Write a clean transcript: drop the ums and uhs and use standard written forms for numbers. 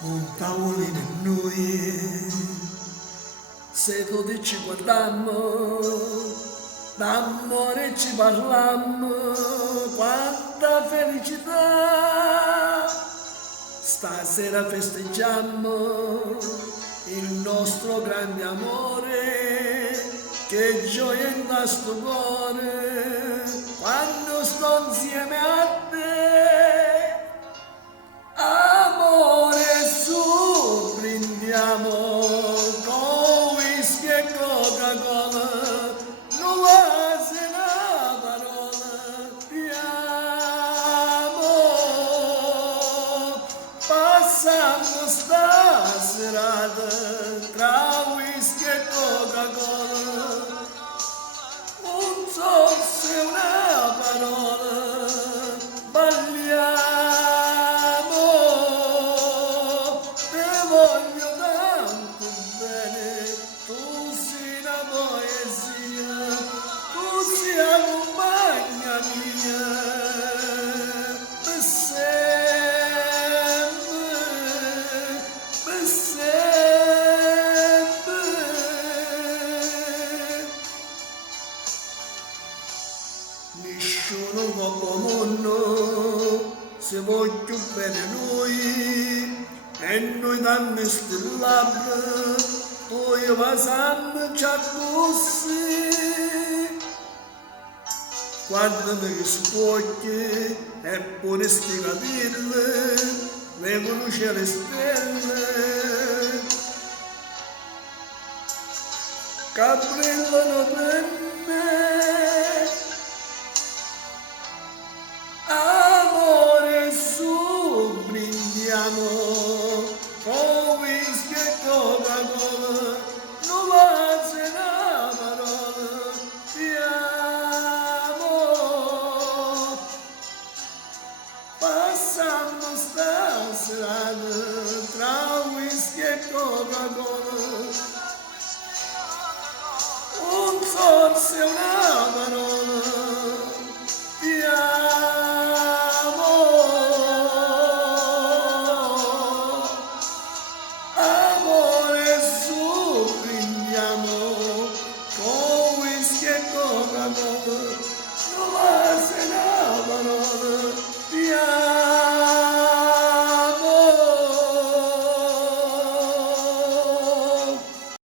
un tavolino e noi seduti ci guardammo, d'amore ci parlammo, quanta felicità, stasera festeggiamo il nostro grande amore, che gioia in nostro cuore, quando sto insieme a te, amore su, brindiamo con whisky e Coca-Cola, non va se una parola, ti amo, passando sta serata tra whisky e Coca-Cola, un sorso e una parola, balliamo, te voglio tanto bene, tu sei una poesia, tu sei la compagna mia, per sempre, per sempre. Nessuno può mondo se voglio bene noi e noi dammi sti labbra poi passando già così, guardami che spogli e pure sti capelli vengono le stelle che brillano per me. Amore su, brindiamo con whisky e Coca-Cola, non va se una parola, ti amo, passando sta serata tra whisky e Coca-Cola, un sorso e una